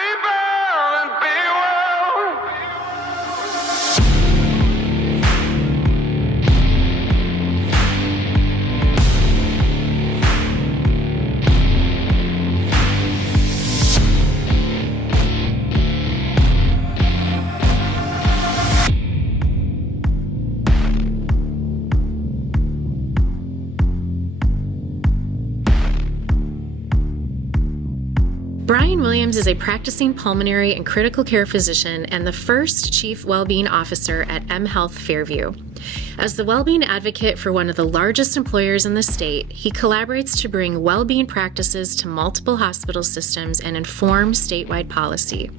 Sleep well and be well. Bryan Williams is a practicing pulmonary and critical care physician and the first Chief Wellbeing Officer at MHealth Fairview. As the well-being advocate for one of the largest employers in the state, he collaborates to bring well-being practices to multiple hospital systems and inform statewide policy.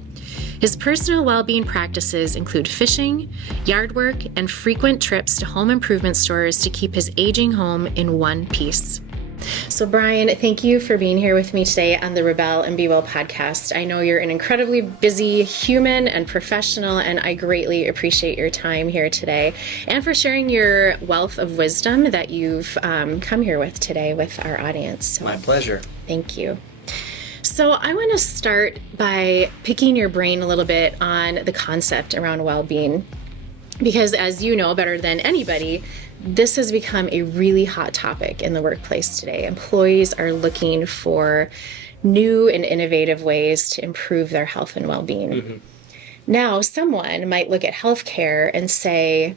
His personal well-being practices include fishing, yard work, and frequent trips to home improvement stores to keep his aging home in one piece. So Bryan, thank you for being here with me today on the Rebel and Be Well podcast. I know you're an incredibly busy human and professional, and I greatly appreciate your time here today and for sharing your wealth of wisdom that you've come here with today with our audience. So, my pleasure. Thank you. So I want to start by picking your brain a little bit on the concept around well-being, because as you know better than anybody, this has become a really hot topic in the workplace today. Employees are looking for new and innovative ways to improve their health and well-being. Mm-hmm. Now, someone might look at healthcare and say,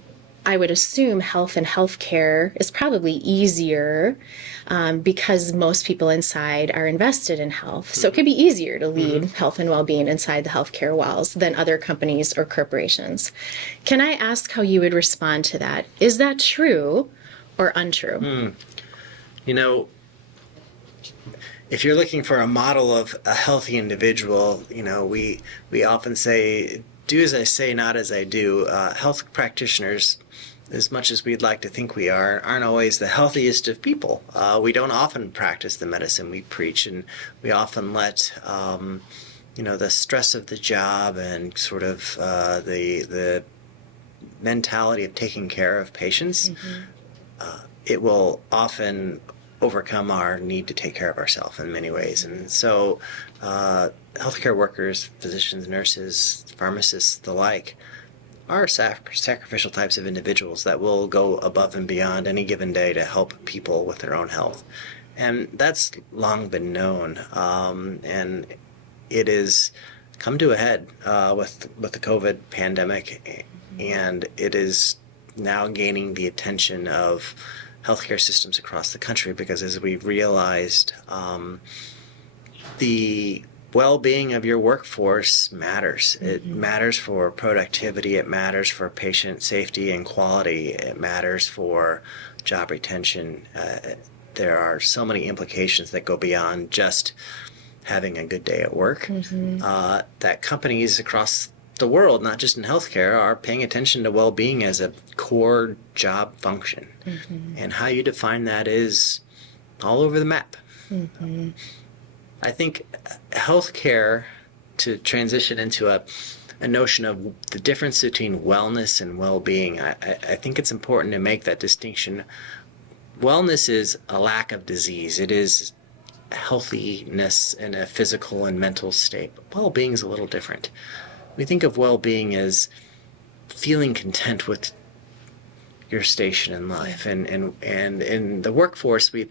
I would assume health and healthcare is probably easier because most people inside are invested in health. So it could be easier to lead health and well-being inside the healthcare walls than other companies or corporations. Can I ask how you would respond to that? Is that true or untrue? You know, if you're looking for a model of a healthy individual, you know, we often say, do as I say, not as I do. Health practitioners, as much as we'd like to think we are, aren't always the healthiest of people. We don't often practice the medicine we preach, and we often let the stress of the job and sort of the mentality of taking care of patients, it will often overcome our need to take care of ourselves in many ways. And so healthcare workers, physicians, nurses, pharmacists, the like, are sacrificial types of individuals that will go above and beyond any given day to help people with their own health. And that's long been known. And it has come to a head with the COVID pandemic, and it is now gaining the attention of healthcare systems across the country, because as we've realized, the well-being of your workforce matters. It matters for productivity. It matters for patient safety and quality. It matters for job retention. There are so many implications that go beyond just having a good day at work, that companies across the world, not just in healthcare, are paying attention to well-being as a core job function. And how you define that is all over the map. I think healthcare, to transition into a notion of the difference between wellness and well-being, I think it's important to make that distinction. Wellness is a lack of disease. It is healthiness in a physical and mental state. But well-being is a little different. We think of well-being as feeling content with your station in life, and in the workforce, we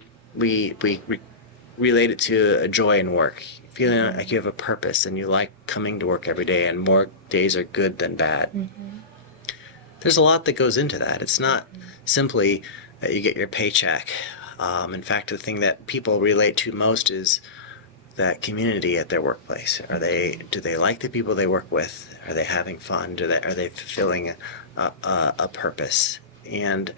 relate it to a joy in work, feeling like you have a purpose and you like coming to work every day, and more days are good than bad. There's a lot that goes into that. It's not simply that you get your paycheck. In fact, the thing that people relate to most is that community at their workplace. Do they like the people they work with? Are they having fun? Are they fulfilling a purpose? And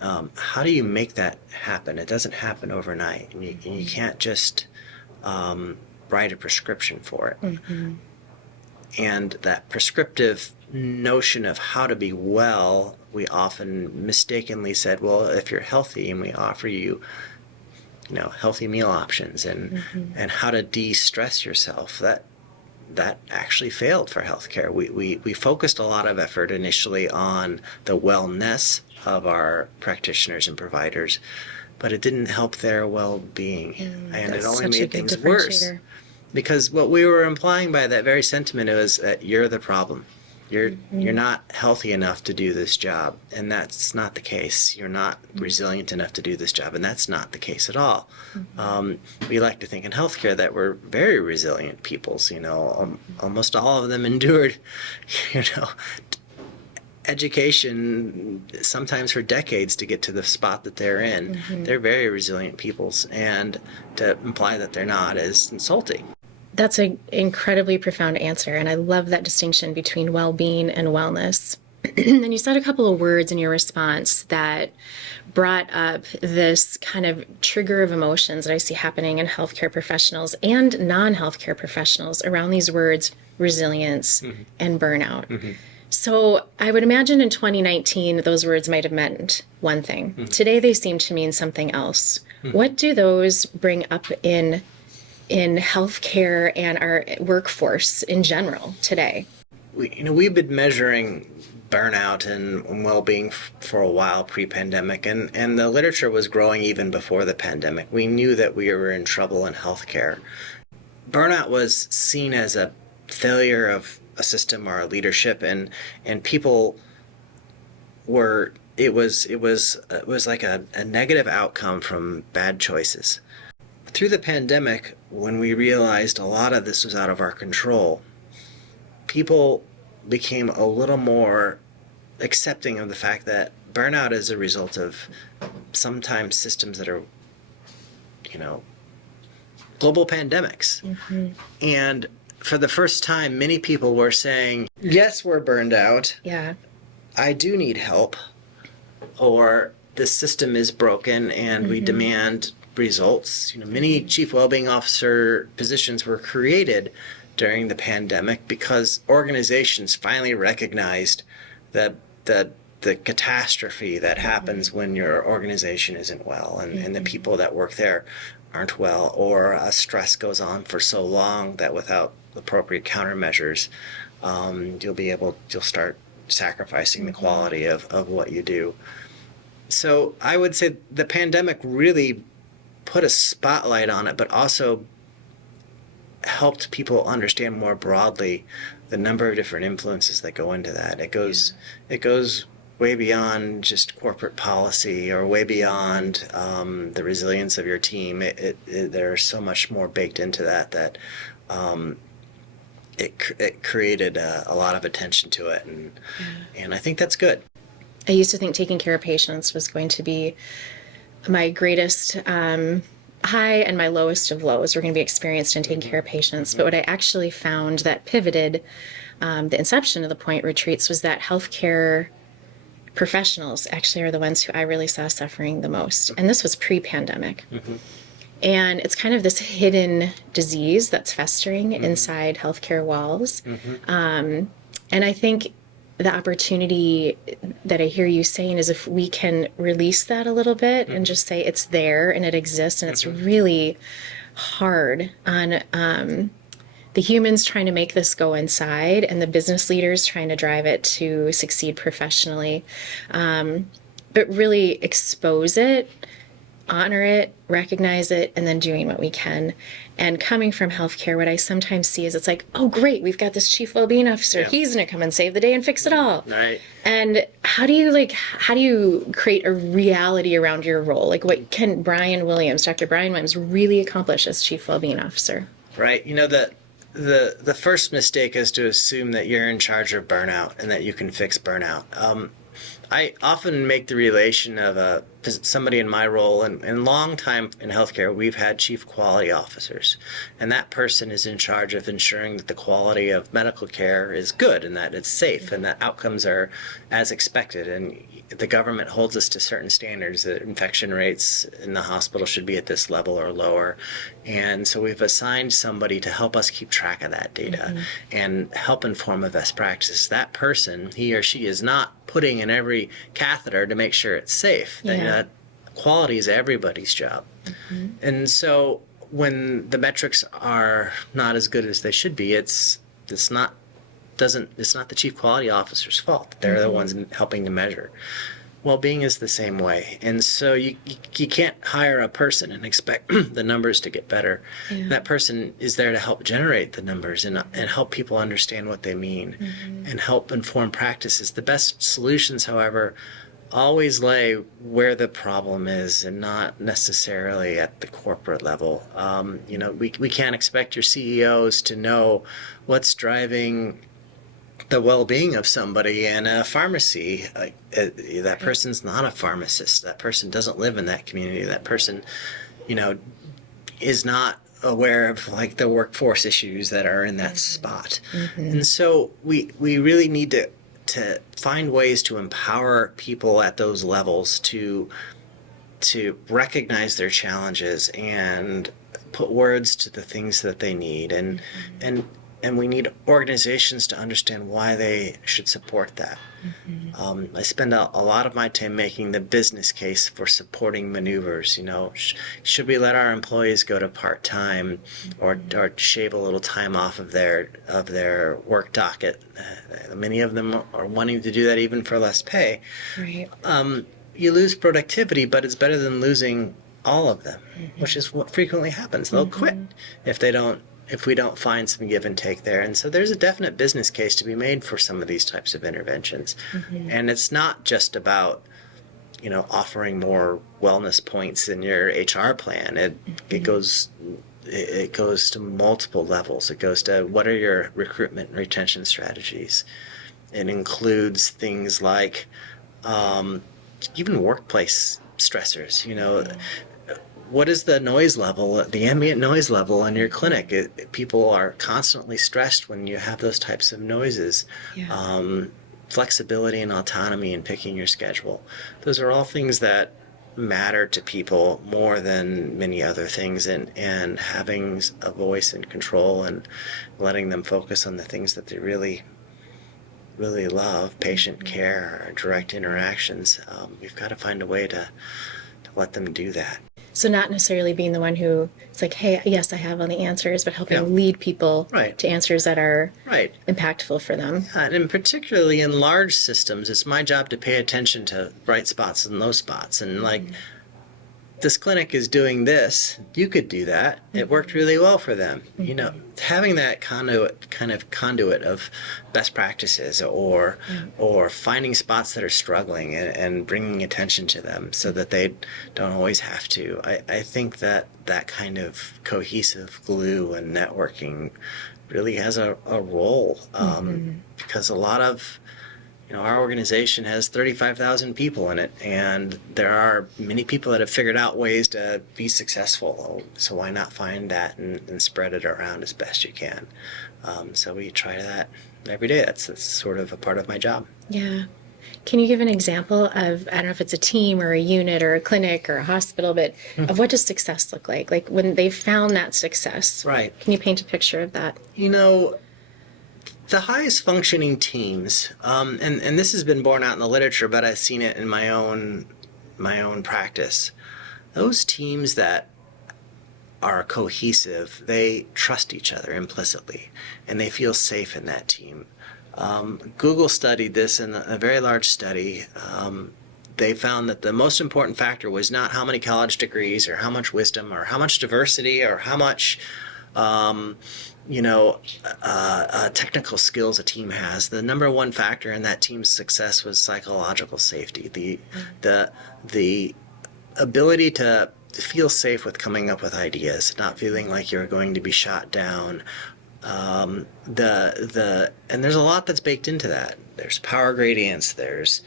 how do you make that happen? It doesn't happen overnight, and you can't just write a prescription for it. And that prescriptive notion of how to be well, we often mistakenly said, well, if you're healthy and we offer you, healthy meal options and how to de-stress yourself, that actually failed for healthcare. We focused a lot of effort initially on the wellness of our practitioners and providers, but it didn't help their well-being, and it only made things worse. Because what we were implying by that very sentiment was that you're the problem. You're not healthy enough to do this job, and that's not the case. You're not resilient enough to do this job, and that's not the case at all. We like to think in healthcare that we're very resilient peoples. Almost all of them endured, education sometimes for decades to get to the spot that they're in. They're very resilient peoples, and to imply that they're not is insulting. That's an incredibly profound answer, and I love that distinction between well-being and wellness. And you said a couple of words in your response that brought up this kind of trigger of emotions that I see happening in healthcare professionals and non-healthcare professionals around these words, resilience and burnout. So I would imagine in 2019, those words might have meant one thing. Today, they seem to mean something else. What do those bring up in healthcare and our workforce in general today? We've been measuring burnout and well-being for a while pre-pandemic, and the literature was growing even before the pandemic. We knew that we were in trouble in healthcare. Burnout was seen as a failure of a system or a leadership, and people were it was like a negative outcome from bad choices. Through the pandemic, when we realized a lot of this was out of our control, people became a little more accepting of the fact that burnout is a result of sometimes systems that are, global pandemics. And for the first time, many people were saying, yes, we're burned out. Yeah. I do need help. Or this system is broken and we demand results. Many Chief Wellbeing Officer positions were created during the pandemic because organizations finally recognized that the catastrophe that happens when your organization isn't well and the people that work there aren't well, or stress goes on for so long that without appropriate countermeasures, you'll start sacrificing the quality of what you do. So I would say the pandemic really put a spotlight on it, but also helped people understand more broadly the number of different influences that go into that. It goes way beyond just corporate policy or way beyond the resilience of your team. There's so much more baked into that it created a lot of attention to it, and I think that's good. I used to think taking care of patients was going to be my greatest high and my lowest of lows were going to be experienced in taking care of patients. But what I actually found that pivoted the inception of the Point Retreats was that healthcare professionals actually are the ones who I really saw suffering the most. And this was pre-pandemic. And it's kind of this hidden disease that's festering inside healthcare walls. And I think the opportunity that I hear you saying is if we can release that a little bit and just say it's there and it exists, and it's really hard on the humans trying to make this go inside and the business leaders trying to drive it to succeed professionally, but really expose it, honor it, recognize it, and then doing what we can. And coming from healthcare, what I sometimes see is it's like, oh, great, we've got this Chief Wellbeing Officer. Yeah. He's going to come and save the day and fix it all. Right. And how do you create a reality around your role? Like, what can Bryan Williams, Dr. Bryan Williams, really accomplish as Chief Wellbeing Officer? Right. The first mistake is to assume that you're in charge of burnout and that you can fix burnout. I often make the relation of somebody in my role, and long time in healthcare, we've had chief quality officers, and that person is in charge of ensuring that the quality of medical care is good and that it's safe and that outcomes are as expected. And the government holds us to certain standards that infection rates in the hospital should be at this level or lower. And so we've assigned somebody to help us keep track of that data and help inform of best practices. That person, he or she, is not putting in every catheter to make sure it's safe. Yeah. Quality is everybody's job. And so when the metrics are not as good as they should be, it's not the chief quality officer's fault. They're the ones helping to measure. well-being is the same way. And so you can't hire a person and expect the numbers to get better. Yeah. That person is there to help generate the numbers and help people understand what they mean and help inform practices. The best solutions, however, always lay where the problem is and not necessarily at the corporate level. We can't expect your CEOs to know what's driving the well-being of somebody in a pharmacy. That person's not a pharmacist. That person doesn't live in that community. That person, is not aware of like the workforce issues that are in that spot. And so we really need to find ways to empower people at those levels to recognize their challenges and put words to the things that they need, and we need organizations to understand why they should support that. I spend a lot of my time making the business case for supporting maneuvers. Should we let our employees go to part-time or shave a little time off of their work docket? Many of them are wanting to do that even for less pay. Right. You lose productivity, but it's better than losing all of them, which is what frequently happens. They'll quit if we don't find some give and take there. And so there's a definite business case to be made for some of these types of interventions. And it's not just about, offering more wellness points in your HR plan. It goes to multiple levels. It goes to what are your recruitment and retention strategies. It includes things like even workplace stressors. What is the noise level, the ambient noise level in your clinic? People are constantly stressed when you have those types of noises. Yeah. Flexibility and autonomy in picking your schedule. Those are all things that matter to people more than many other things, and having a voice and control and letting them focus on the things that they really, really love, patient care, direct interactions. We've got to find a way to let them do that. So not necessarily being the one who it's like, hey, yes, I have all the answers, but helping lead people to answers that are impactful for them. And particularly in large systems, it's my job to pay attention to bright spots and low spots. And this clinic is doing this, you could do that. It worked really well for them. Having that conduit of best practices or finding spots that are struggling and bringing attention to them so that they don't always have to. I think that kind of cohesive glue and networking really has a role because a lot of our organization has 35,000 people in it, and there are many people that have figured out ways to be successful. So why not find that and spread it around as best you can? So we try that every day. That's sort of a part of my job. Yeah. Can you give an example of, I don't know if it's a team or a unit or a clinic or a hospital, but of what does success look like? Like when they've found that success. Right. Can you paint a picture of that? The highest functioning teams, and this has been borne out in the literature, but I've seen it in my own practice. Those teams that are cohesive, they trust each other implicitly, and they feel safe in that team. Google studied this in a very large study. They found that the most important factor was not how many college degrees or how much wisdom or how much diversity or how much technical skills a team has. The number one factor in that team's success was psychological safety. The ability to feel safe with coming up with ideas, not feeling like you're going to be shot down. And there's a lot that's baked into that. There's power gradients. There's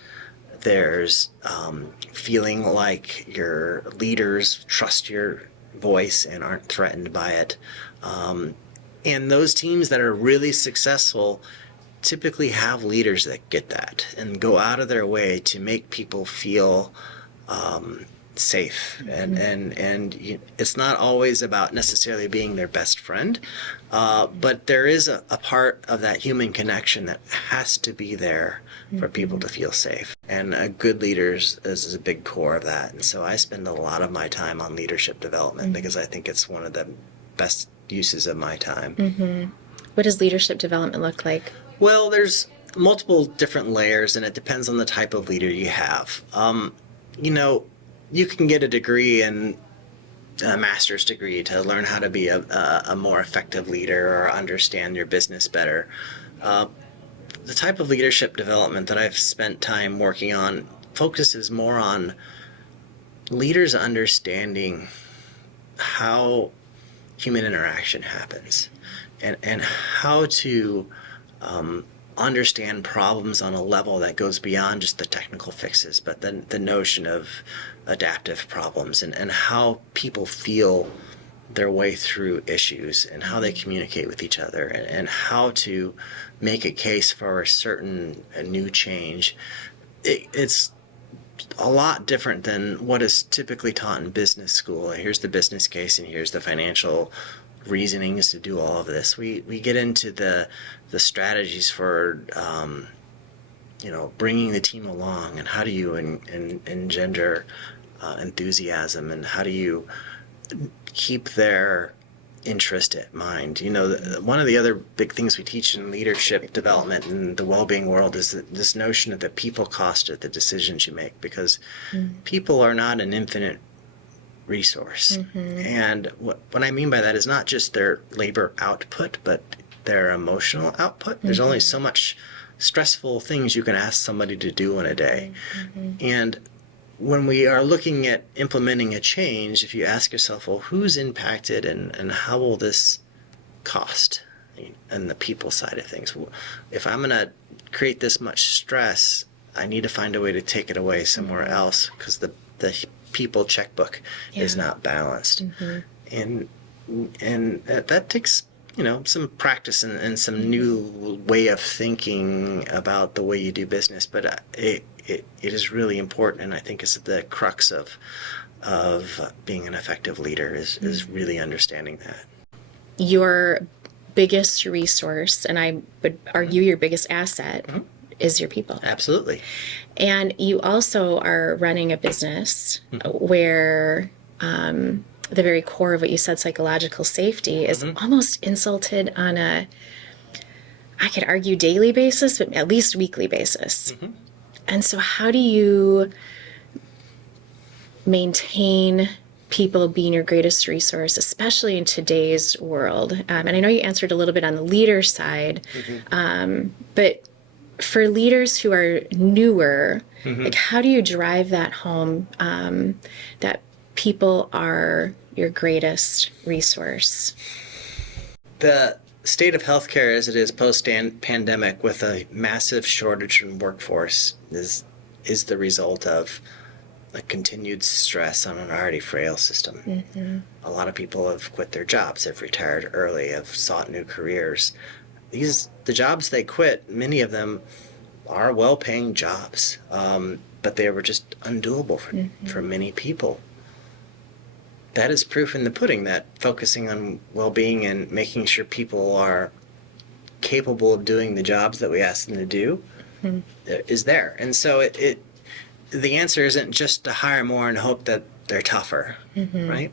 feeling like your leaders trust your voice and aren't threatened by it. And those teams that are really successful typically have leaders that get that and go out of their way to make people feel safe. And it's not always about necessarily being their best friend, but there is a part of that human connection that has to be there for people to feel safe. And good leaders is a big core of that. And so I spend a lot of my time on leadership development because I think it's one of the best uses of my time. What does leadership development look like? Well, there's multiple different layers, and it depends on the type of leader you have. You know, you can get a degree and a master's degree to learn how to be a more effective leader or understand your business better. The type of leadership development that I've spent time working on focuses more on leaders understanding how human interaction happens and how to understand problems on a level that goes beyond just the technical fixes, but then the notion of adaptive problems and how people feel their way through issues and how they communicate with each other and how to make a case for a certain new change. It's a lot different than what is typically taught in business school. Here's the business case and here's the financial reasonings to do all of this. We get into the strategies for bringing the team along, and how do you engender enthusiasm, and how do you keep their interest at mind. One of the other big things we teach in leadership development in the well-being world is this notion of the people cost of the decisions you make, because people are not an infinite resource. And what I mean by that is not just their labor output, but their emotional output. There's only so much stressful things you can ask somebody to do in a day. And when we are looking at implementing a change, if you ask yourself, well, who's impacted and how will this cost? And the people side of things. If I'm going to create this much stress, I need to find a way to take it away somewhere else, because the people checkbook is not balanced. And that takes some practice and some new way of thinking about the way you do business, but it is really important, and I think it's the crux of being an effective leader is really understanding that. Your biggest resource, and I would argue your biggest asset, is your people. Absolutely. And you also are running a business where the very core of what you said, psychological safety, is almost insulted on a, I could argue, daily basis, but at least weekly basis. And so how do you maintain people being your greatest resource, especially in today's world? And I know you answered a little bit on the leader side, but for leaders who are newer, like, how do you drive that home, that people are your greatest resource? The state of healthcare as it is post-pandemic, with a massive shortage in workforce, is the result of a continued stress on an already frail system. A lot of people have quit their jobs, have retired early, have sought new careers. The jobs they quit, many of them are well-paying jobs, but they were just undoable for many people. That is proof in the pudding that focusing on well-being and making sure people are capable of doing the jobs that we ask them to do is there. And so the answer isn't just to hire more and hope that they're tougher, right?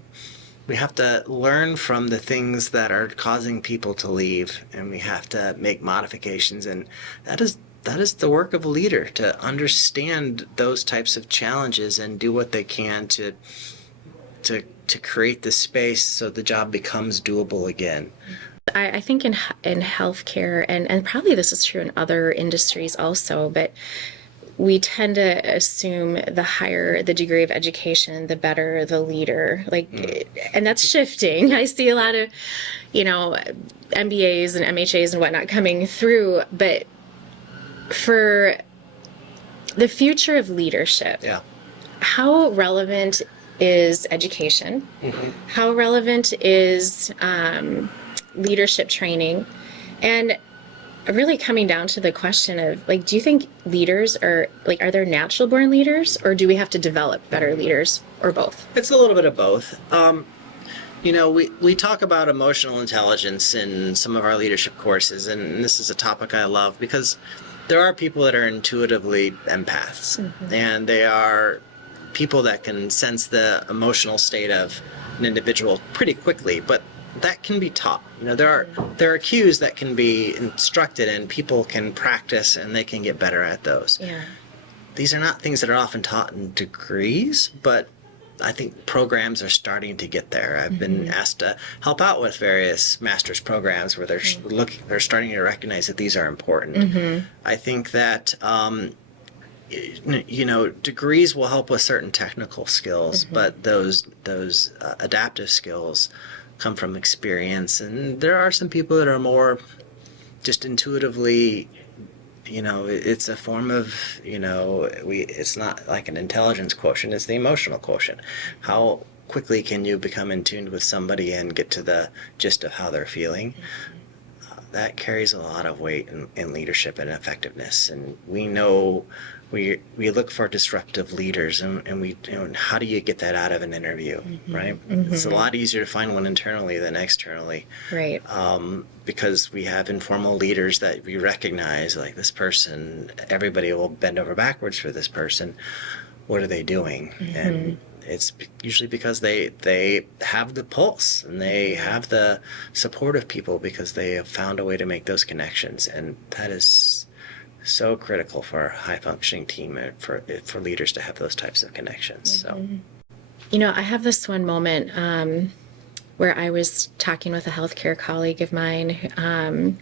We have to learn from the things that are causing people to leave, and we have to make modifications. And that is the work of a leader, to understand those types of challenges and do what they can to create the space so the job becomes doable again. I think in healthcare, and probably this is true in other industries also, but we tend to assume the higher the degree of education, the better the leader. And that's shifting. I see a lot of, MBAs and MHAs and whatnot coming through, but for the future of leadership, how relevant is education? How relevant is leadership training? And really coming down to the question of, do you think leaders are there natural born leaders, or do we have to develop better leaders, or both? It's a little bit of both. We talk about emotional intelligence in some of our leadership courses, and this is a topic I love because there are people that are intuitively empaths, and they are people that can sense the emotional state of an individual pretty quickly, but that can be taught. There are cues that can be instructed, and people can practice, and they can get better at those. Yeah. These are not things that are often taught in degrees, but I think programs are starting to get there. I've been asked to help out with various master's programs where they're starting to recognize that these are important. I think that degrees will help with certain technical skills, but those adaptive skills come from experience, and there are some people that are more just intuitively. It's a form of, it's not like an intelligence quotient, it's the emotional quotient. How quickly can you become in tune with somebody and get to the gist of how they're feeling? That carries a lot of weight in leadership and effectiveness. And we know we look for disruptive leaders, and we how do you get that out of an interview, right? It's a lot easier to find one internally than externally, Right. Because we have informal leaders that we recognize, like this person, everybody will bend over backwards for this person. What are they doing? And it's usually because they have the pulse and they have the support of people because they have found a way to make those connections, and that is so critical for a high-functioning team and for leaders to have those types of connections. So, I have this one moment where I was talking with a healthcare colleague of mine, and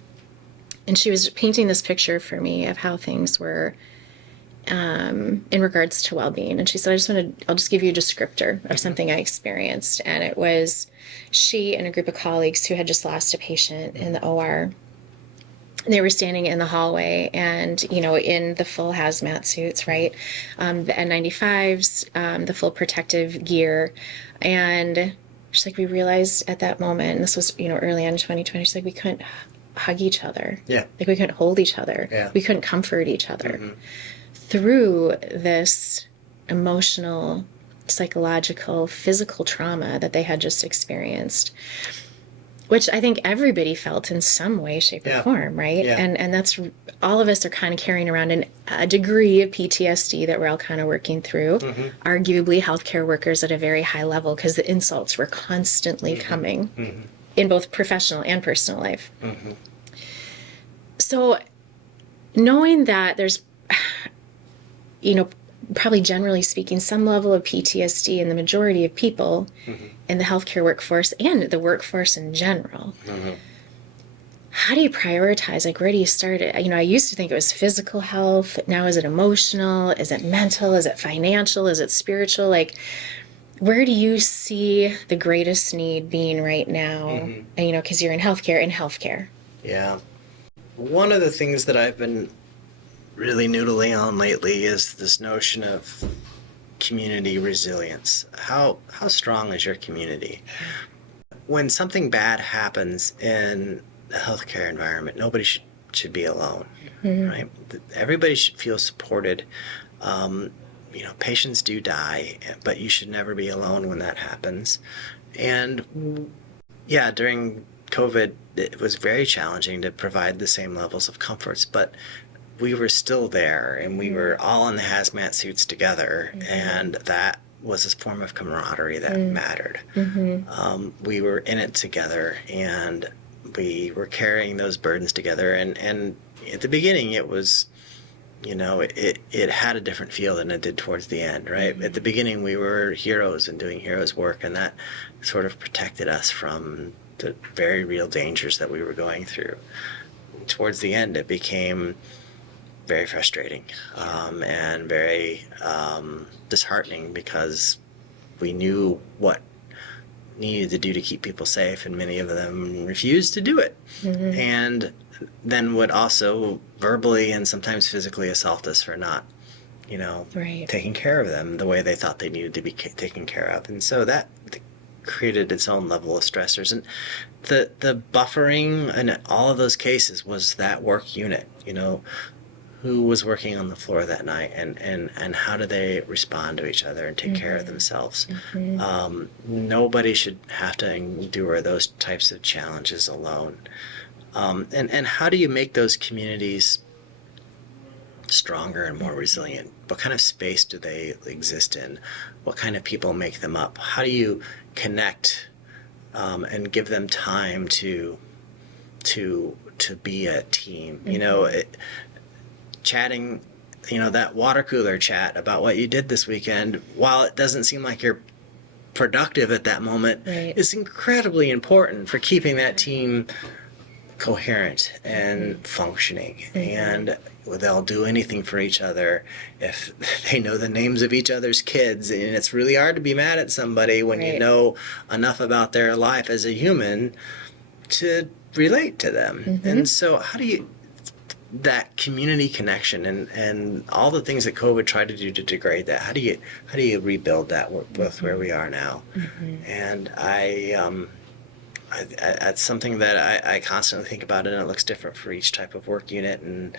she was painting this picture for me of how things were in regards to well-being. And she said, I'll just give you a descriptor of something I experienced. And it was she and a group of colleagues who had just lost a patient in the OR. They were standing in the hallway and, in the full hazmat suits, right? The N95s, the full protective gear. And she's like, we realized at that moment, and this was, early on in 2020, she's like, we couldn't hug each other. Yeah. Like we couldn't hold each other. Yeah. We couldn't comfort each other. Through this emotional, psychological, physical trauma that they had just experienced, which I think everybody felt in some way, shape, or form, right? Yeah. And that's, all of us are kind of carrying around a degree of PTSD that we're all kind of working through. Arguably healthcare workers at a very high level, because the insults were constantly coming in both professional and personal life. So knowing that there's, probably generally speaking, some level of PTSD in the majority of people in the healthcare workforce and the workforce in general. How do you prioritize? Like, where do you start it? I used to think it was physical health. Now, is it emotional? Is it mental? Is it financial? Is it spiritual? Like, where do you see the greatest need being right now? Because you're in healthcare. Yeah. One of the things that I've been really noodling on lately is this notion of community resilience. How strong is your community? When something bad happens in a healthcare environment, nobody should be alone, right? Everybody should feel supported. Patients do die, but you should never be alone when that happens. And yeah, during COVID, it was very challenging to provide the same levels of comforts, but we were still there, and we were all in the hazmat suits together, and that was a form of camaraderie that mattered. We were in it together, and we were carrying those burdens together. And at the beginning, it was, it had a different feel than it did towards the end, right? At the beginning, we were heroes and doing heroes work, and that sort of protected us from the very real dangers that we were going through. Towards the end, it became very frustrating and very disheartening, because we knew what needed to do to keep people safe, and many of them refused to do it, and then would also verbally and sometimes physically assault us for not taking care of them the way they thought they needed to be taken care of. And so that created its own level of stressors, and the buffering in all of those cases was that work unit, who was working on the floor that night, and how do they respond to each other and take care of themselves. Nobody should have to endure those types of challenges alone. And how do you make those communities stronger and more resilient? What kind of space do they exist in? What kind of people make them up? How do you connect and give them time to be a team. You know, chatting, that water cooler chat about what you did this weekend, while it doesn't seem like you're productive at that moment, is incredibly important for keeping that team coherent and functioning. And they'll do anything for each other if they know the names of each other's kids. And it's really hard to be mad at somebody when you know enough about their life as a human to relate to them. And so how do you, that community connection and all the things that COVID tried to do to degrade that, how do you rebuild that with where we are now? And that's something that I constantly think about, and it looks different for each type of work unit, and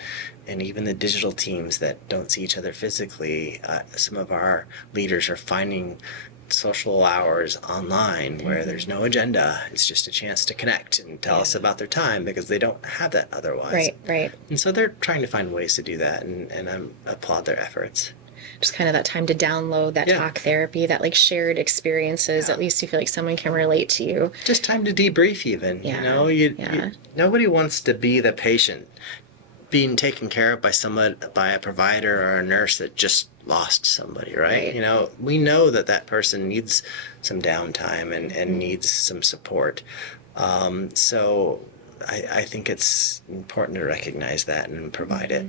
even the digital teams that don't see each other physically. Some of our leaders are finding social hours online where there's no agenda. It's just a chance to connect and tell us about their time, because they don't have that otherwise. Right. And so they're trying to find ways to do that, and I applaud their efforts. Just kind of that time to download that talk therapy, that like shared experiences. At least you feel like someone can relate to you. Just time to debrief even. Nobody wants to be the patient being taken care of by a provider or a nurse that just lost somebody, right? We know that person needs some downtime and needs some support. So I think it's important to recognize that and provide it.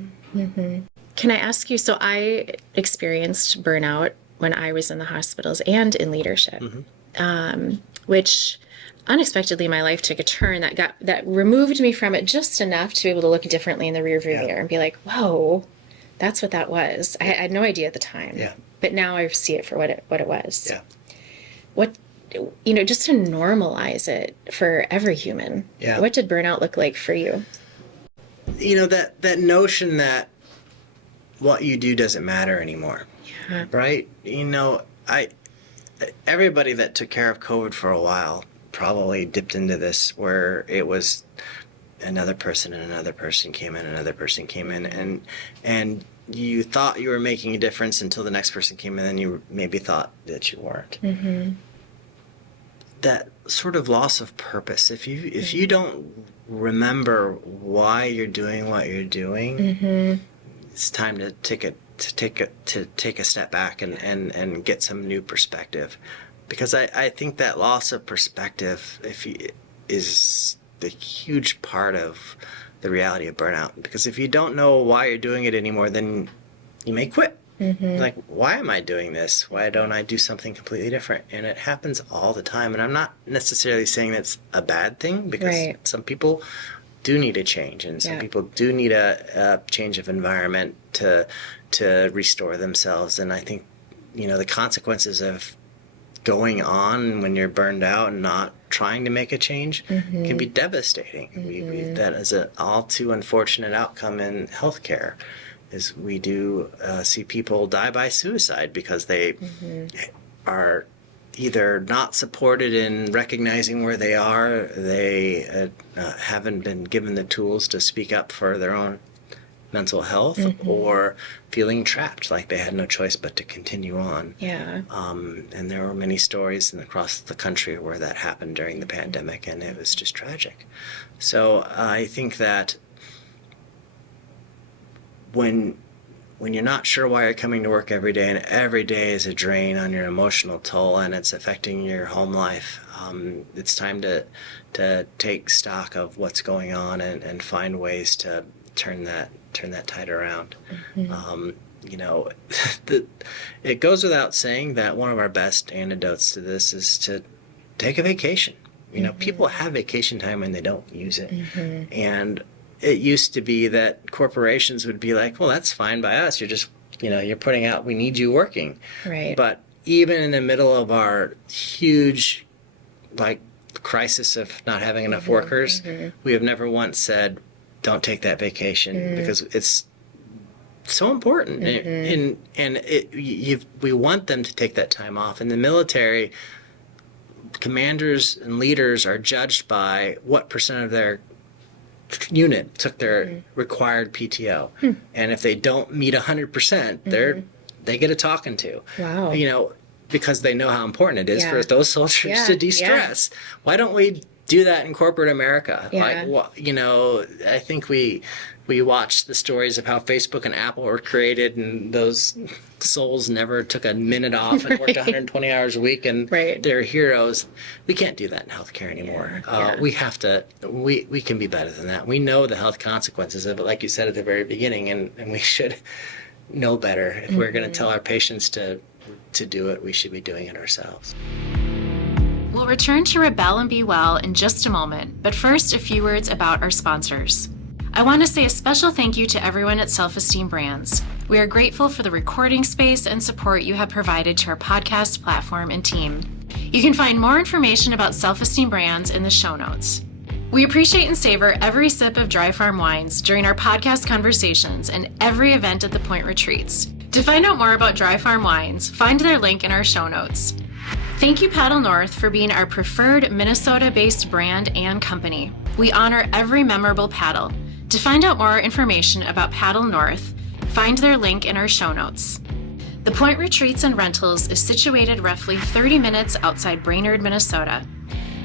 Can I ask you, so I experienced burnout when I was in the hospitals and in leadership, which unexpectedly my life took a turn that removed me from it just enough to be able to look differently in the rearview mirror and be like, whoa, that's what that was. I had no idea at the time, but now I see it for what it was. What, just to normalize it for every human. What did burnout look like for you? That notion that what you do doesn't matter anymore, right? Everybody that took care of COVID for a while probably dipped into this, where it was another person and another person came in, and you thought you were making a difference until the next person came in, and you maybe thought that you weren't. That sort of loss of purpose, if you don't remember why you're doing what you're doing, it's time to take a step back and get some new perspective, because I think that loss of perspective is the huge part of the reality of burnout. Because if you don't know why you're doing it anymore, then you may quit. Like, why am I doing this? Why don't I do something completely different? And it happens all the time. And I'm not necessarily saying that's a bad thing, because some people do need a change, and some people do need a change of environment to restore themselves. And I think the consequences of going on when you're burned out and not trying to make a change can be devastating. That is an all too unfortunate outcome in healthcare. Is we do see people die by suicide because they are either not supported in recognizing where they are, they haven't been given the tools to speak up for their own mental health, or feeling trapped, like they had no choice but to continue on. And there were many stories across the country where that happened during the pandemic, and it was just tragic. So I think that when you're not sure why you're coming to work every day, and every day is a drain on your emotional toll and it's affecting your home life, it's time to take stock of what's going on and find ways to turn that tide around. It goes without saying that one of our best antidotes to this is to take a vacation. People have vacation time and they don't use it. And it used to be that corporations would be like, well, that's fine by us. You're just, you're putting out, we need you working. But even in the middle of our huge, crisis of not having enough workers, we have never once said, don't take that vacation, because it's so important. And we want them to take that time off. In the military, commanders and leaders are judged by what percent of their unit took their required PTO. And if they don't meet 100%, they get a talking to. because they know how important it is Yeah. for those soldiers Yeah, to de-stress. Why don't we do that in corporate America? Yeah. I think we watch the stories of how Facebook and Apple were created, and those souls never took a minute off and worked 120 hours a week, and they're heroes. We can't do that in healthcare anymore. We have to. We can be better than that. We know the health consequences of it, like you said at the very beginning, and we should know better. If we're going to tell our patients to do it, we should be doing it ourselves. We'll return to Rebel and Be Well in just a moment, but first, a few words about our sponsors. I want to say a special thank you to everyone at Self-Esteem Brands. We are grateful for the recording space and support you have provided to our podcast platform and team. You can find more information about Self-Esteem Brands in the show notes. We appreciate and savor every sip of Dry Farm wines during our podcast conversations and every event at the Point Retreats. To find out more about Dry Farm wines, find their link in our show notes. Thank you, Paddle North, for being our preferred Minnesota-based brand and company. We honor every memorable paddle. To find out more information about Paddle North, find their link in our show notes. The Point Retreats and Rentals is situated roughly 30 minutes outside Brainerd, Minnesota.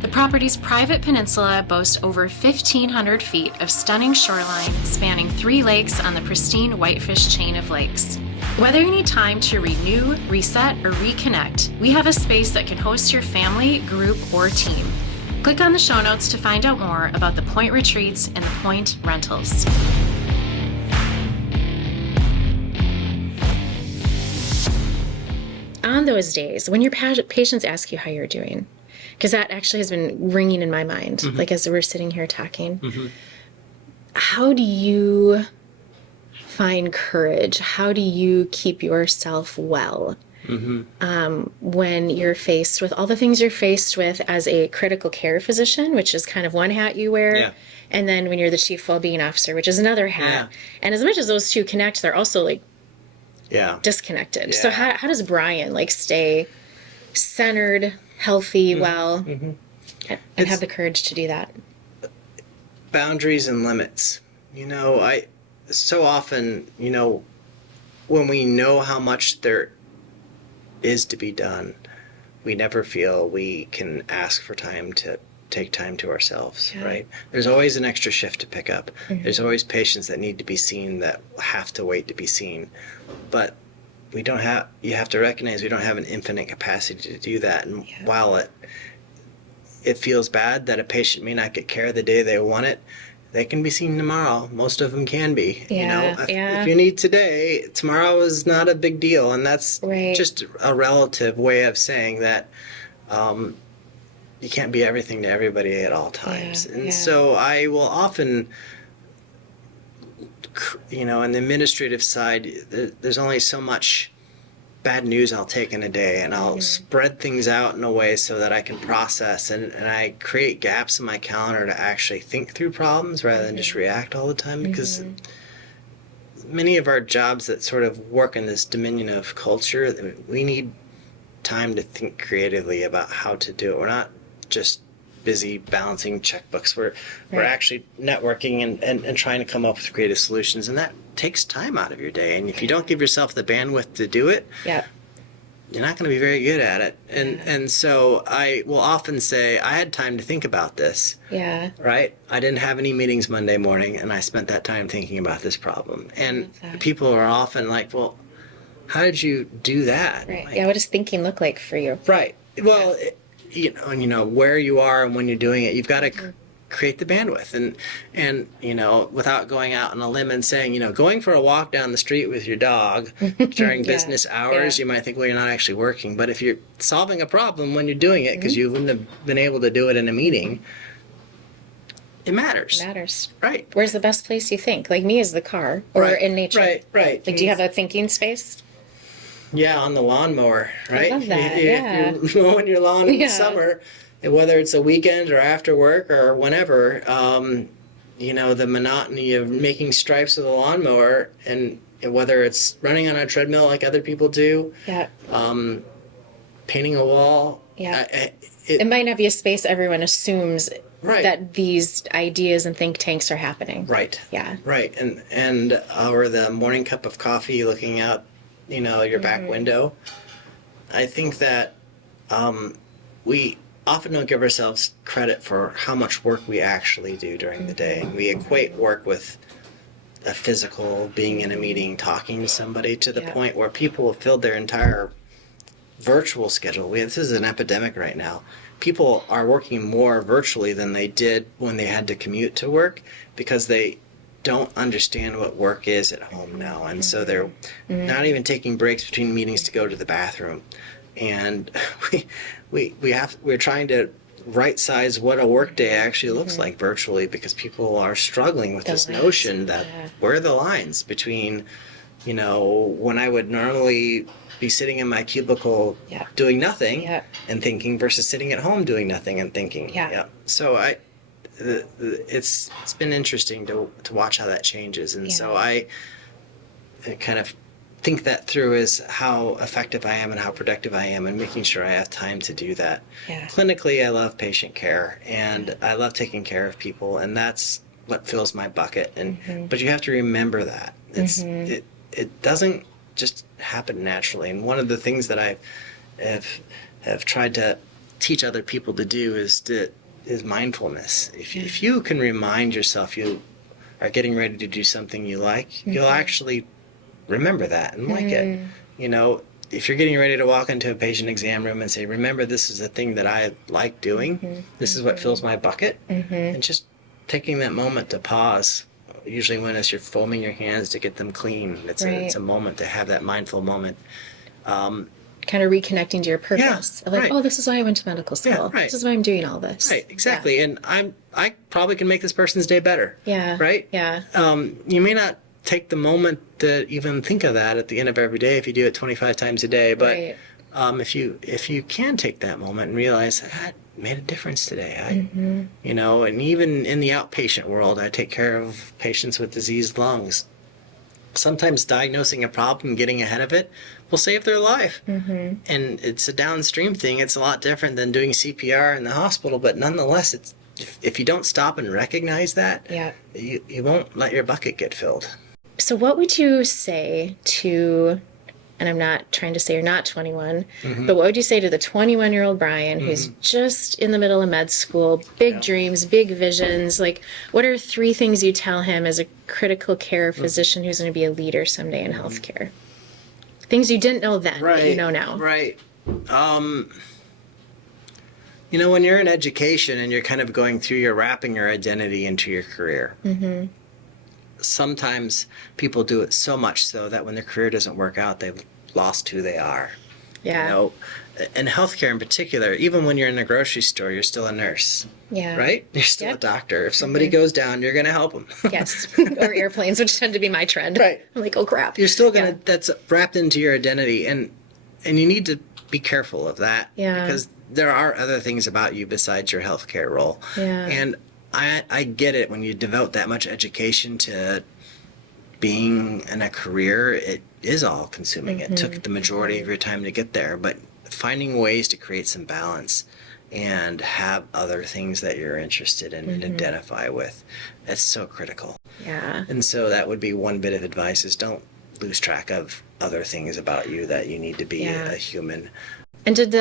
The property's private peninsula boasts over 1,500 feet of stunning shoreline spanning 3 lakes on the pristine Whitefish chain of lakes. Whether you need time to renew, reset, or reconnect, we have a space that can host your family, group, or team. Click on the show notes to find out more about the Point Retreats and the Point Rentals. On those days, when your patients ask you how you're doing, because that actually has been ringing in my mind, like as we're sitting here talking, how do you find courage? How do you keep yourself well when you're faced with all the things you're faced with as a critical care physician, which is kind of one hat you wear, and then when you're the Chief Wellbeing Officer, which is another hat. And as much as those two connect, they're also like disconnected. So how does Bryan like stay centered, healthy, well, and have the courage to do that? Boundaries and limits. So often, when we know how much there is to be done, we never feel we can ask for time to take time to ourselves, right? There's always an extra shift to pick up. There's always patients that need to be seen that have to wait to be seen. But you have to recognize we don't have an infinite capacity to do that. And while it feels bad that a patient may not get care the day they want it, they can be seen tomorrow. Most of them can be. If you need today, tomorrow is not a big deal. And that's just a relative way of saying that you can't be everything to everybody at all times. So I will often, on the administrative side, there's only so much bad news I'll take in a day, and I'll spread things out in a way so that I can process, and I create gaps in my calendar to actually think through problems rather than just react all the time, because many of our jobs that sort of work in this dominion of culture, we need time to think creatively about how to do it. We're not just busy balancing checkbooks. We're actually networking and trying to come up with creative solutions, and that takes time out of your day. And if you don't give yourself the bandwidth to do it, you're not going to be very good at it. And so I will often say, I had time to think about this. Right? I didn't have any meetings Monday morning, and I spent that time thinking about this problem. And people are often like, well, how did you do that? Right. Like, What does thinking look like for you? Right. Well, where you are and when you're doing it, you've got to create the bandwidth, and without going out on a limb and saying, going for a walk down the street with your dog during business hours, you might think, well, you're not actually working. But if you're solving a problem when you're doing it, because you wouldn't have been able to do it in a meeting, it matters. Right. Where's the best place you think? Like me is the car or in nature. Right. Like, do you have a thinking space? Yeah, on the lawnmower, right? I love that, If you're mowing your lawn in the summer, and whether it's a weekend or after work or whenever, the monotony of making stripes with a lawnmower, and whether it's running on a treadmill like other people do, painting a wall. It might not be a space everyone assumes that these ideas and think tanks are happening. Right. Yeah. Right. And or the morning cup of coffee looking out, your back window. I think that we often don't give ourselves credit for how much work we actually do during the day. We equate work with a physical, being in a meeting, talking to somebody, to the point where people have filled their entire virtual schedule. This is an epidemic right now. People are working more virtually than they did when they had to commute to work, because they don't understand what work is at home now, and so they're not even taking breaks between meetings to go to the bathroom. And we're trying to right size what a work day actually looks like virtually, because people are struggling with this notion that where are the lines between, when I would normally be sitting in my cubicle doing nothing and thinking, versus sitting at home doing nothing and thinking. So it's been interesting to watch how that changes, and so I kind of think that through as how effective I am and how productive I am, and making sure I have time to do that. Clinically, I love patient care, and I love taking care of people, and that's what fills my bucket. And but you have to remember that it doesn't just happen naturally. And one of the things that I have tried to teach other people to do is mindfulness. If you can remind yourself you are getting ready to do something you like, you'll actually remember that and like it. If you're getting ready to walk into a patient exam room and say, remember, this is the thing that I like doing, this is what fills my bucket, and just taking that moment to pause. Usually when you're foaming your hands to get them clean, it's a moment to have that mindful moment. Kind of reconnecting to your purpose. Oh, this is why I went to medical school. This is why I'm doing all this. Right, exactly. And I probably can make this person's day better. Right? You may not take the moment to even think of that at the end of every day if you do it 25 times a day, but if you can take that moment and realize that made a difference today, and even in the outpatient world, I take care of patients with diseased lungs. Sometimes diagnosing a problem, getting ahead of it, will save their life. And it's a downstream thing. It's a lot different than doing CPR in the hospital, but nonetheless, it's if you don't stop and recognize that, you won't let your bucket get filled. So what would you say to, and I'm not trying to say you're not 21, but what would you say to the 21-year-old Bryan who's just in the middle of med school, big dreams, big visions? Like, what are 3 things you tell him as a critical care physician who's going to be a leader someday in healthcare? Things you didn't know then, that you know now. Right. When you're in education and you're kind of going through, you're wrapping your identity into your career. Sometimes people do it so much so that when their career doesn't work out, they've lost who they are. In healthcare in particular, even when you're in a grocery store, you're still a nurse. Right? You're still a doctor. If somebody goes down, you're going to help them. Or airplanes, which tend to be my trend. Right. I'm like, oh crap. You're still going to, that's wrapped into your identity. And you need to be careful of that. Because there are other things about you besides your healthcare role. And I get it. When you devote that much education to being in a career, it is all consuming. It took the majority of your time to get there, but finding ways to create some balance and have other things that you're interested in and identify with, that's so critical. And so that would be one bit of advice, is don't lose track of other things about you, that you need to be a human. And did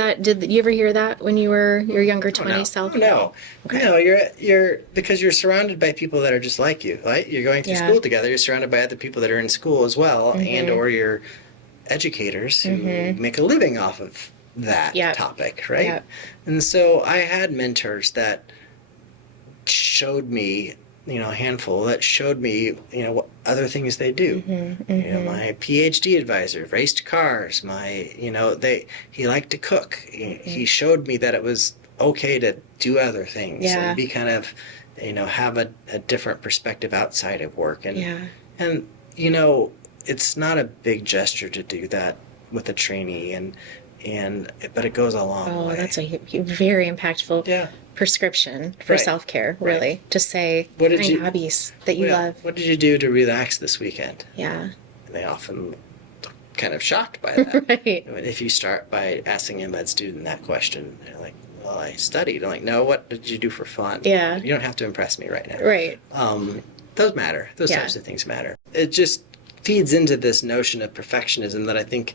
you ever hear that when you were your younger 20 self? No. You're because you're surrounded by people that are just like you, right? You're going through school together. You're surrounded by other people that are in school as well, and or your educators who make a living off of that topic, right? And so I had mentors that showed me, a handful that showed me, what other things they do. My PhD advisor raced cars. He liked to cook. He showed me that it was okay to do other things and be kind of, have a different perspective outside of work. And it's not a big gesture to do that with a trainee, but it goes a long way. That's a very impactful prescription for self-care, really, to say, find hobbies that you love. What did you do to relax this weekend? And they often look kind of shocked by that. If you start by asking a med student that question, they're like, well, I studied. I'm like, no, what did you do for fun? You don't have to impress me right now. Those matter. Those types of things matter. It just feeds into this notion of perfectionism that I think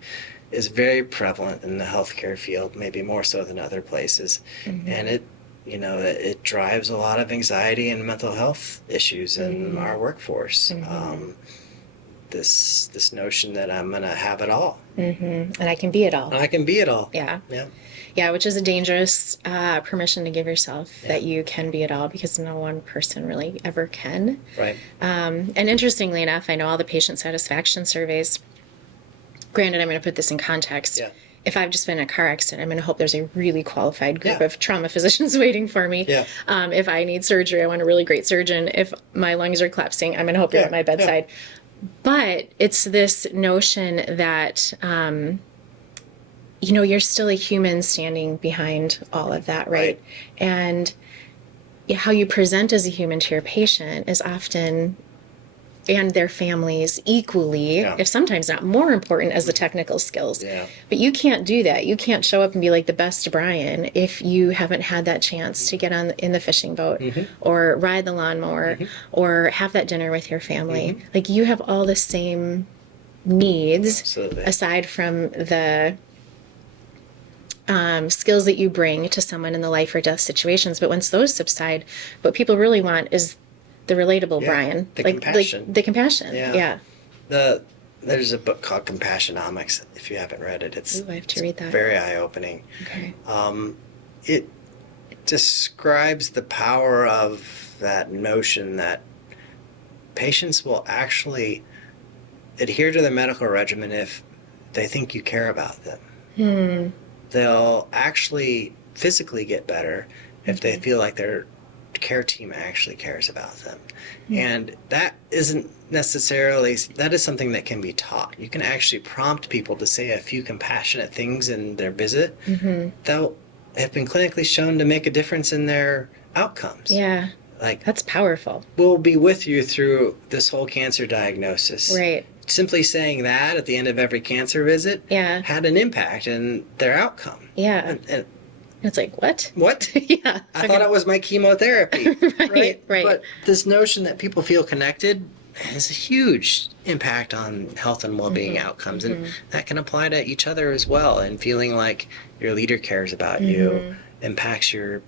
is very prevalent in the healthcare field, maybe more so than other places. And it drives a lot of anxiety and mental health issues in our workforce. This notion that I'm going to have it all. And I can be it all. And I can be it all. Yeah. Yeah. Yeah, which is a dangerous permission to give yourself, that you can be it all, because no one person really ever can. Right. And interestingly enough, I know all the patient satisfaction surveys, granted, I'm going to put this in context. Yeah. If I've just been in a car accident, I'm going to hope there's a really qualified group Yeah. of trauma physicians waiting for me. Yeah. If I need surgery, I want a really great surgeon. If my lungs are collapsing, I'm going to hope you're at my bedside. But it's this notion that, you're still a human standing behind all of that, right? And how you present as a human to your patient is often, and their families equally, if sometimes not more important, as the technical skills. Yeah. But you can't do that. You can't show up and be like the best Bryan if you haven't had that chance to get in the fishing boat or ride the lawnmower or have that dinner with your family. Like, you have all the same needs. Absolutely. Aside from the skills that you bring to someone in the life or death situations. But once those subside, what people really want is the relatable Bryan. The compassion. Like the compassion. Yeah. There's a book called Compassionomics, if you haven't read it. It's, I have to read that. Very eye-opening. Okay. It describes the power of that notion that patients will actually adhere to their medical regimen if they think you care about them. They'll actually physically get better if they feel like their care team actually cares about them. And that isn't necessarily, that is something that can be taught. You can actually prompt people to say a few compassionate things in their visit that have been clinically shown to make a difference in their outcomes. Yeah. Like, That's powerful. we'll be with you through this whole cancer diagnosis. Right. Simply saying that at the end of every cancer visit had an impact in their outcome. Yeah. And It's like, what? what? Yeah. I thought it was my chemotherapy. Right. But this notion that people feel connected has a huge impact on health and well-being outcomes. And that can apply to each other as well. And feeling like your leader cares about you impacts your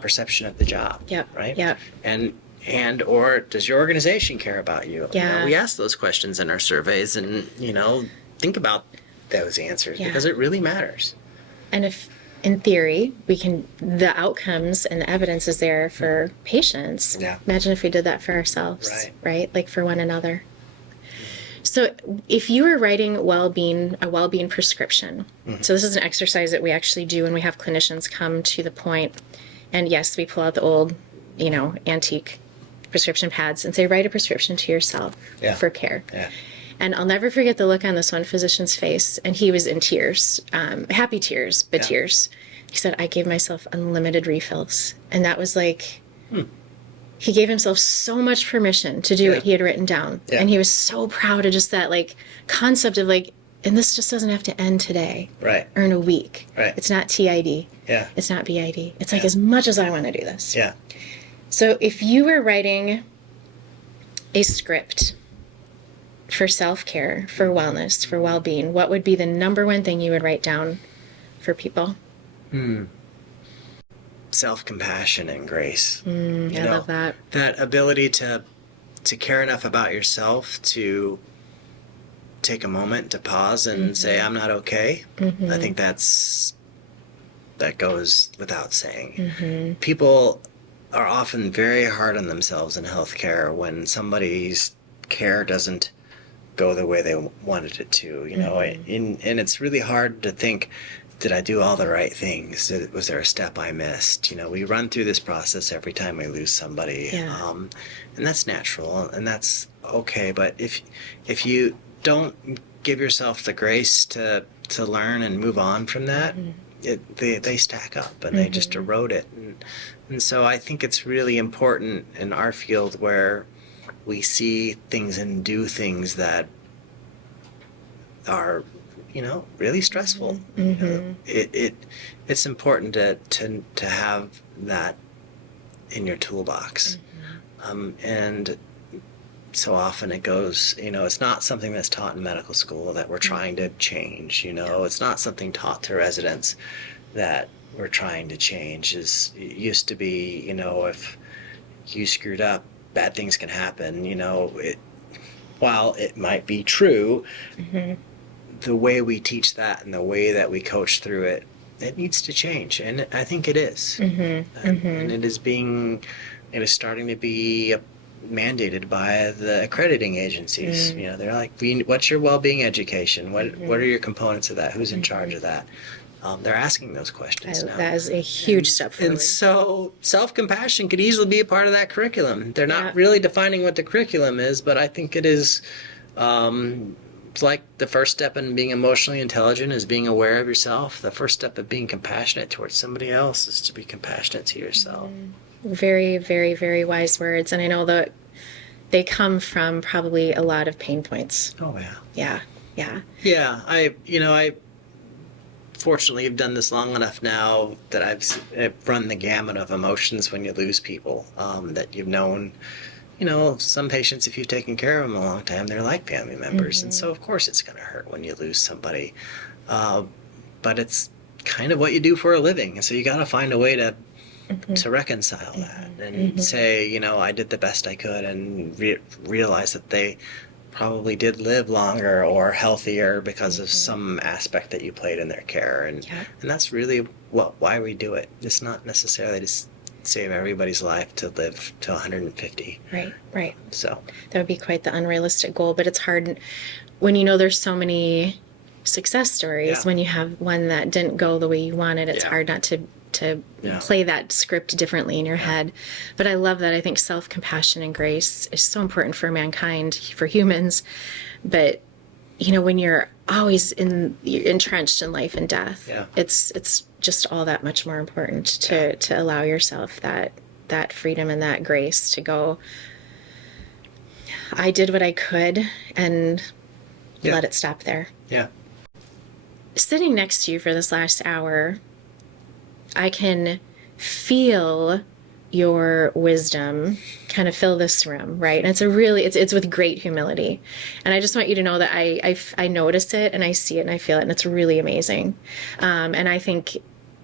perception of the job. Yep. Right? Yep. And or does your organization care about you? Yeah. We ask those questions in our surveys, and think about those answers Yeah. because it really matters. And if, in theory, the outcomes and the evidence is there for patients, imagine if we did that for ourselves, right? Like for one another. So if you were writing a well-being prescription, so this is an exercise that we actually do when we have clinicians come to the point, and yes, we pull out the old, antique prescription pads and say, write a prescription to yourself for care. Yeah. And I'll never forget the look on this one physician's face, and he was in tears, happy tears, but tears. He said, I gave myself unlimited refills. And that was like, he gave himself so much permission to do what he had written down. Yeah. And he was so proud of just that concept of and this just doesn't have to end today. Right. Or in a week. Right. It's not TID. Yeah. It's not BID. It's as much as I want to do this. Yeah. So if you were writing a script for self-care, for wellness, for well-being, what would be the number one thing you would write down for people? Self-compassion and grace. I love that. That ability to care enough about yourself to take a moment to pause and say, I'm not okay. I think that goes without saying. People are often very hard on themselves in healthcare when somebody's care doesn't go the way they wanted it to, and it's really hard to think, did I do all the right things? Was there a step I missed? We run through this process every time we lose somebody, and that's natural and that's okay. But if you don't give yourself the grace to learn and move on from that, they stack up and they just erode it. And so I think it's really important in our field where we see things and do things that are, really stressful. It's important to have that in your toolbox. And so often it goes, it's not something that's taught in medical school that we're trying to change. It's not something taught to residents that we're trying to change. It used to be, if you screwed up, bad things can happen. While it might be true, the way we teach that and the way that we coach through it, it needs to change, and I think it is. And it is starting to be mandated by the accrediting agencies. They're like, what's your well-being education? What are your components of that? Who's in charge of that? They're asking those questions now. That is a huge step forward. And so self-compassion could easily be a part of that curriculum. They're not really defining what the curriculum is, but I think it is. It's like the first step in being emotionally intelligent is being aware of yourself. The first step of being compassionate towards somebody else is to be compassionate to yourself. Very, very, very wise words. And I know that they come from probably a lot of pain points. Oh, yeah. Yeah, yeah. Yeah, I fortunately have done this long enough now that I've run the gamut of emotions when you lose people, that you've known. Some patients, if you've taken care of them a long time, they're like family members. And so, of course, it's going to hurt when you lose somebody. But it's kind of what you do for a living. And so you got to find a way to reconcile that and say, I did the best I could, and realize that they probably did live longer or healthier because of some aspect that you played in their care. And that's really why we do it. It's not necessarily to save everybody's life to live to 150. Right. So that would be quite the unrealistic goal, but it's hard when there's so many success stories. When you have one that didn't go the way you wanted, it's hard not to play that script differently in your head. But I love that. I think self-compassion and grace is so important for mankind, for humans. But when you're always entrenched in life and death, it's just all that much more important to allow yourself that freedom and that grace to go, I did what I could, and let it stop there. Yeah. Sitting next to you for this last hour, I can feel your wisdom kind of fill this room, right? And it's with great humility. And I just want you to know that I notice it, and I see it, and I feel it, and it's really amazing. And I think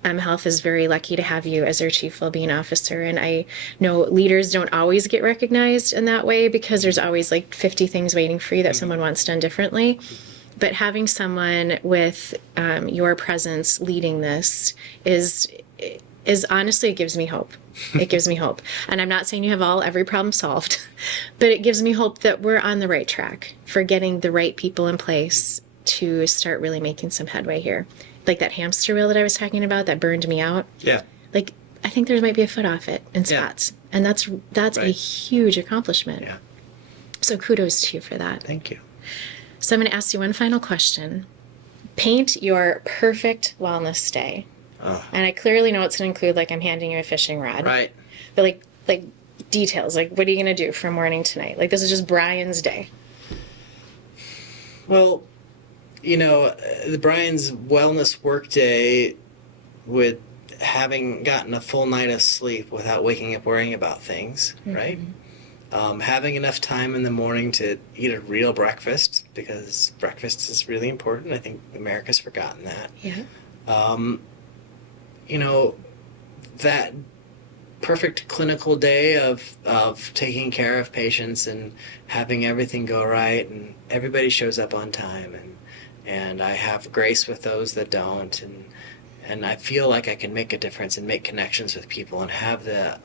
MHealth is very lucky to have you as their Chief Wellbeing Officer. And I know leaders don't always get recognized in that way because there's always like 50 things waiting for you that someone wants done differently. But having someone with your presence leading this is honestly, it gives me hope. It gives me hope. And I'm not saying you have every problem solved, but it gives me hope that we're on the right track for getting the right people in place to start really making some headway here. Like that hamster wheel that I was talking about that burned me out. Yeah. Like, I think there might be a foot off it in spots. And that's Right. a huge accomplishment. Yeah. So kudos to you for that. Thank you. So I'm going to ask you one final question. Paint your perfect wellness day. Oh. And I clearly know it's going to include, like, I'm handing you a fishing rod. Right. But, like details. Like, what are you going to do from morning to night? Like, this is just Bryan's day. Well, the Bryan's wellness workday, with having gotten a full night of sleep without waking up worrying about things, right? Having enough time in the morning to eat a real breakfast, because breakfast is really important. I think America's forgotten that. Yeah. That perfect clinical day of taking care of patients and having everything go right, and everybody shows up on time, and I have grace with those that don't, and I feel like I can make a difference and make connections with people and have the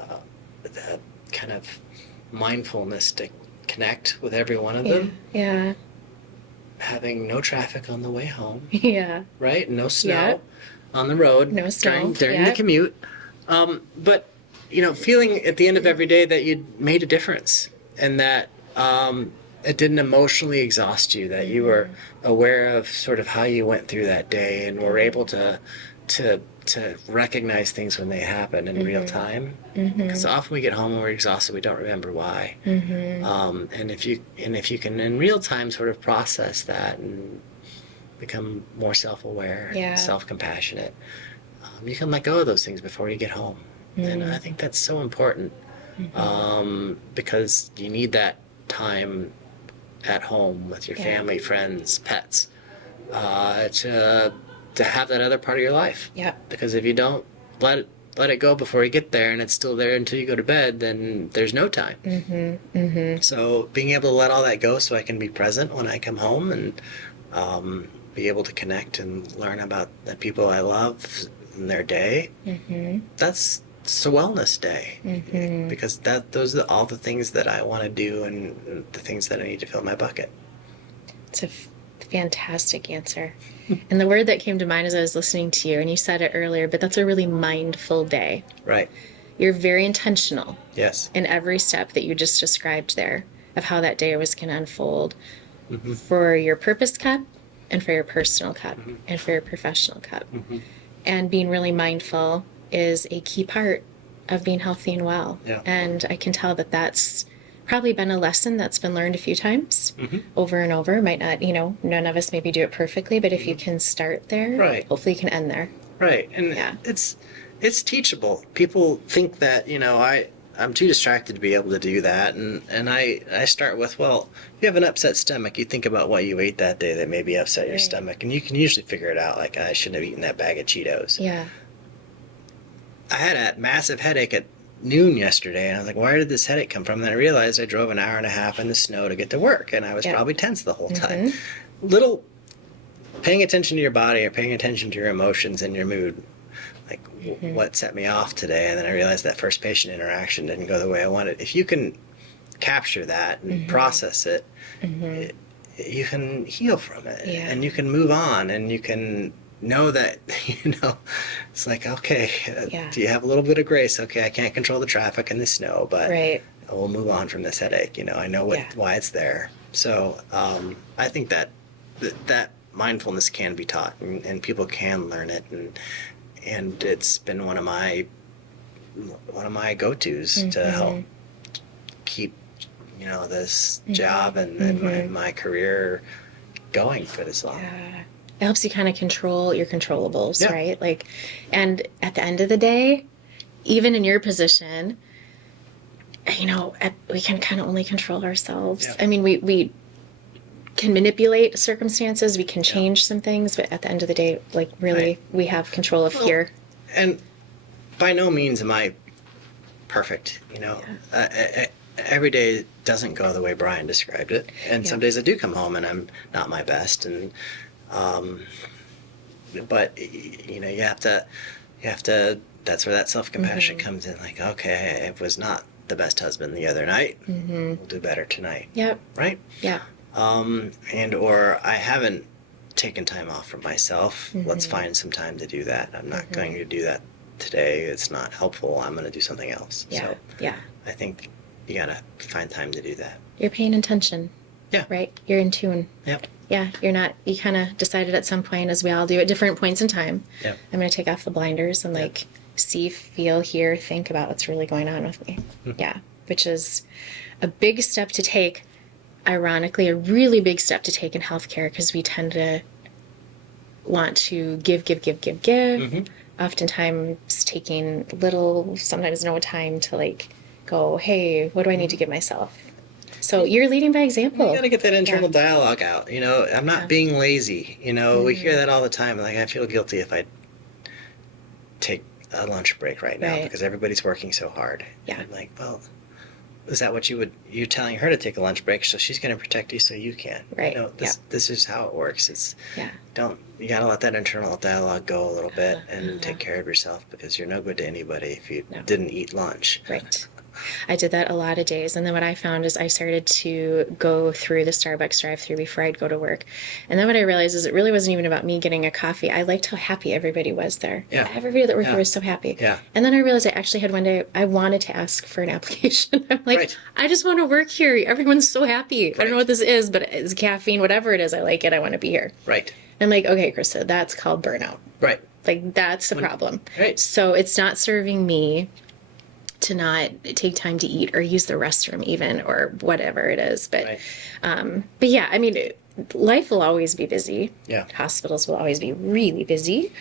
kind of mindfulness to connect with every one of them. Yeah. Having no traffic on the way home. Yeah. Right? No snow Yeah. on the road. No snow. During the commute. But, feeling at the end of every day that you made a difference, and that it didn't emotionally exhaust you, that you were aware of sort of how you went through that day and were able to recognize things when they happen in real time. Because often we get home and we're exhausted, we don't remember why. And if you can in real time sort of process that and become more self-aware, self-compassionate, you can let go of those things before you get home. And I think that's so important, because you need that time at home with your Yeah. family, friends, pets, to have that other part of your life. Yeah. Because if you don't let it go before you get there, and it's still there until you go to bed, then there's no time. So being able to let all that go, so I can be present when I come home, and be able to connect and learn about the people I love in their day. That's it's a wellness day, because those are all the things that I want to do, and the things that I need to fill my bucket. It's a fantastic answer. And the word that came to mind as I was listening to you, and you said it earlier, but that's a really mindful day. Right. You're very intentional Yes. in every step that you just described there of how that day was going to unfold for your purpose cup, and for your personal cup, and for your professional cup. And being really mindful is a key part of being healthy and well. Yeah. And I can tell that that's probably been a lesson that's been learned a few times over and over. Might not, none of us maybe do it perfectly, but if you can start there, Right. hopefully you can end there. Right. And Yeah. it's teachable. People think that, I'm too distracted to be able to do that, and I start with, well, if you have an upset stomach, you think about what you ate that day that maybe upset your Right. stomach, and you can usually figure it out, like, I shouldn't have eaten that bag of Cheetos. Yeah. I had a massive headache at noon yesterday, and I was like, where did this headache come from? And then I realized I drove an hour and a half in the snow to get to work, and I was probably tense the whole time. Little paying attention to your body, or paying attention to your emotions and your mood, like what set me off today. And then I realized that first patient interaction didn't go the way I wanted. If you can capture that and process it, you can heal from it, Yeah. and you can move on, and you can know that, it's like, okay, do you have a little bit of grace? Okay, I can't control the traffic and the snow, but Right. we'll move on from this headache. I know why it's there. So I think that mindfulness can be taught, and people can learn it, and it's been one of my go-tos to help keep this job and my career going for this long. It helps you kind of control your controllables, Yeah. right? And at the end of the day, even in your position, we can kind of only control ourselves. Yeah. I mean, we can manipulate circumstances, we can change some things, but at the end of the day, really, Right. we have control of here. And by no means am I perfect. Every day doesn't go the way Bryan described it, and some days I do come home and I'm not my best, and but you have to. That's where that self-compassion comes in. Like, okay, I was not the best husband the other night. We'll do better tonight. Yep. Right. Yeah. And or I haven't taken time off for myself. Let's find some time to do that. I'm not going to do that today. It's not helpful. I'm going to do something else. Yeah. So Yeah. I think you gotta find time to do that. You're paying attention. Yeah. Right? You're in tune. Yep. Yeah, you kind of decided at some point, as we all do at different points in time, Yep. I'm going to take off the blinders and see, feel, hear, think about what's really going on with me. Yeah, which is a big step to take, ironically, a really big step to take in healthcare, because we tend to want to give. Oftentimes taking little, sometimes no time to go, hey, what do I need to give myself? So you're leading by example. You gotta get that internal dialogue out. I'm not being lazy. We hear that all the time. Like, I feel guilty if I take a lunch break right now because everybody's working so hard. Yeah. I'm like, well, is that what you're telling her to take a lunch break, so she's going to protect you so you can? Right. This is how it works. It's Yeah. you got to let that internal dialogue go a little bit and take care of yourself, because you're no good to anybody if you didn't eat lunch. Right. I did that a lot of days. And then what I found is I started to go through the Starbucks drive-thru before I'd go to work. And then what I realized is it really wasn't even about me getting a coffee. I liked how happy everybody was there. Yeah. Everybody that worked there was so happy. Yeah. And then I realized I actually had one day I wanted to ask for an application. I'm like, Right. I just want to work here. Everyone's so happy. I don't know what this is, but it's caffeine, whatever it is. I like it. I want to be here. Right. I'm like, okay, Christa, that's called burnout. Right. That's the problem. Right. So it's not serving me to not take time to eat or use the restroom even, or whatever it is. But, but yeah, I mean, life will always be busy. Yeah. Hospitals will always be really busy.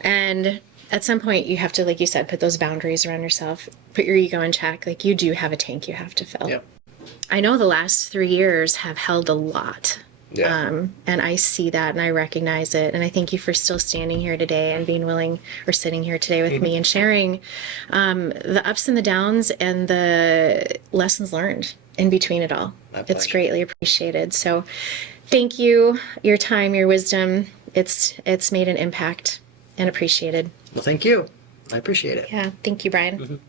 And at some point you have to, like you said, put those boundaries around yourself, put your ego in check. You do have a tank you have to fill. Yep. I know the last 3 years have held a lot. Yeah. And I see that and I recognize it. And I thank you for still standing here today and being willing, or sitting here today with me and sharing the ups and the downs and the lessons learned in between it all. It's greatly appreciated. So thank you, your time, your wisdom. It's made an impact and appreciated. Well, thank you. I appreciate it. Yeah, thank you, Bryan.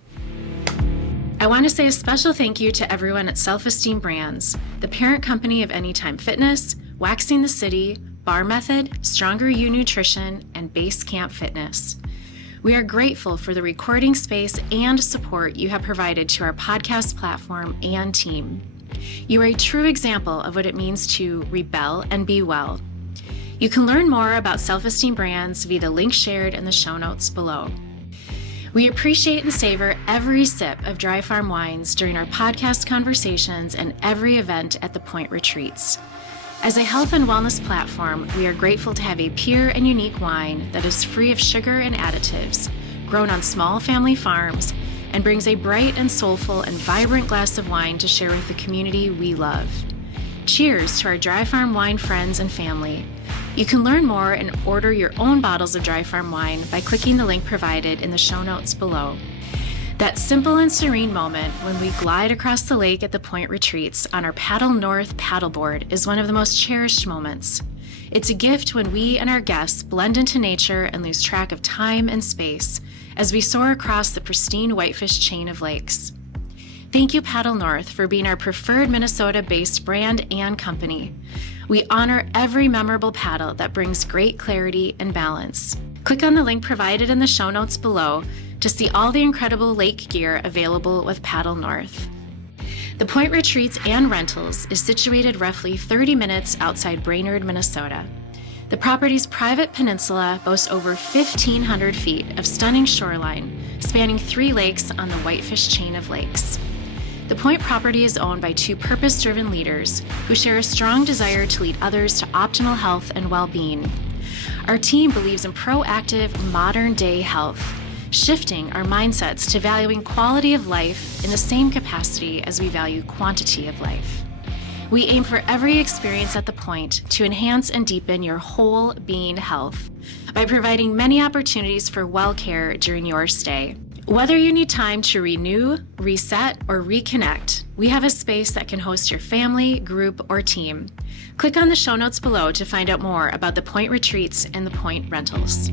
I want to say a special thank you to everyone at Self-Esteem Brands, the parent company of Anytime Fitness, Waxing the City, Bar Method, Stronger You Nutrition, and Base Camp Fitness. We are grateful for the recording space and support you have provided to our podcast platform and team. You are a true example of what it means to rebel and be well. You can learn more about Self-Esteem Brands via the link shared in the show notes below. We appreciate and savor every sip of Dry Farm wines during our podcast conversations and every event at the Point Retreats. As a health and wellness platform, we are grateful to have a pure and unique wine that is free of sugar and additives, grown on small family farms, and brings a bright and soulful and vibrant glass of wine to share with the community we love. Cheers to our Dry Farm wine friends and family. You can learn more and order your own bottles of Dry Farm wine by clicking the link provided in the show notes below. That simple and serene moment when we glide across the lake at the Point Retreats on our Paddle North paddleboard is one of the most cherished moments. It's a gift when we and our guests blend into nature and lose track of time and space as we soar across the pristine Whitefish chain of lakes. Thank you, Paddle North, for being our preferred Minnesota-based brand and company. We honor every memorable paddle that brings great clarity and balance. Click on the link provided in the show notes below to see all the incredible lake gear available with Paddle North. The Point Retreats and Rentals is situated roughly 30 minutes outside Brainerd, Minnesota. The property's private peninsula boasts over 1,500 feet of stunning shoreline, spanning 3 lakes on the Whitefish chain of lakes. The Point property is owned by 2 purpose-driven leaders who share a strong desire to lead others to optimal health and well-being. Our team believes in proactive, modern-day health, shifting our mindsets to valuing quality of life in the same capacity as we value quantity of life. We aim for every experience at the Point to enhance and deepen your whole being health by providing many opportunities for well care during your stay. Whether you need time to renew, reset, or reconnect, we have a space that can host your family, group, or team. Click on the show notes below to find out more about the Point Retreats and the Point Rentals.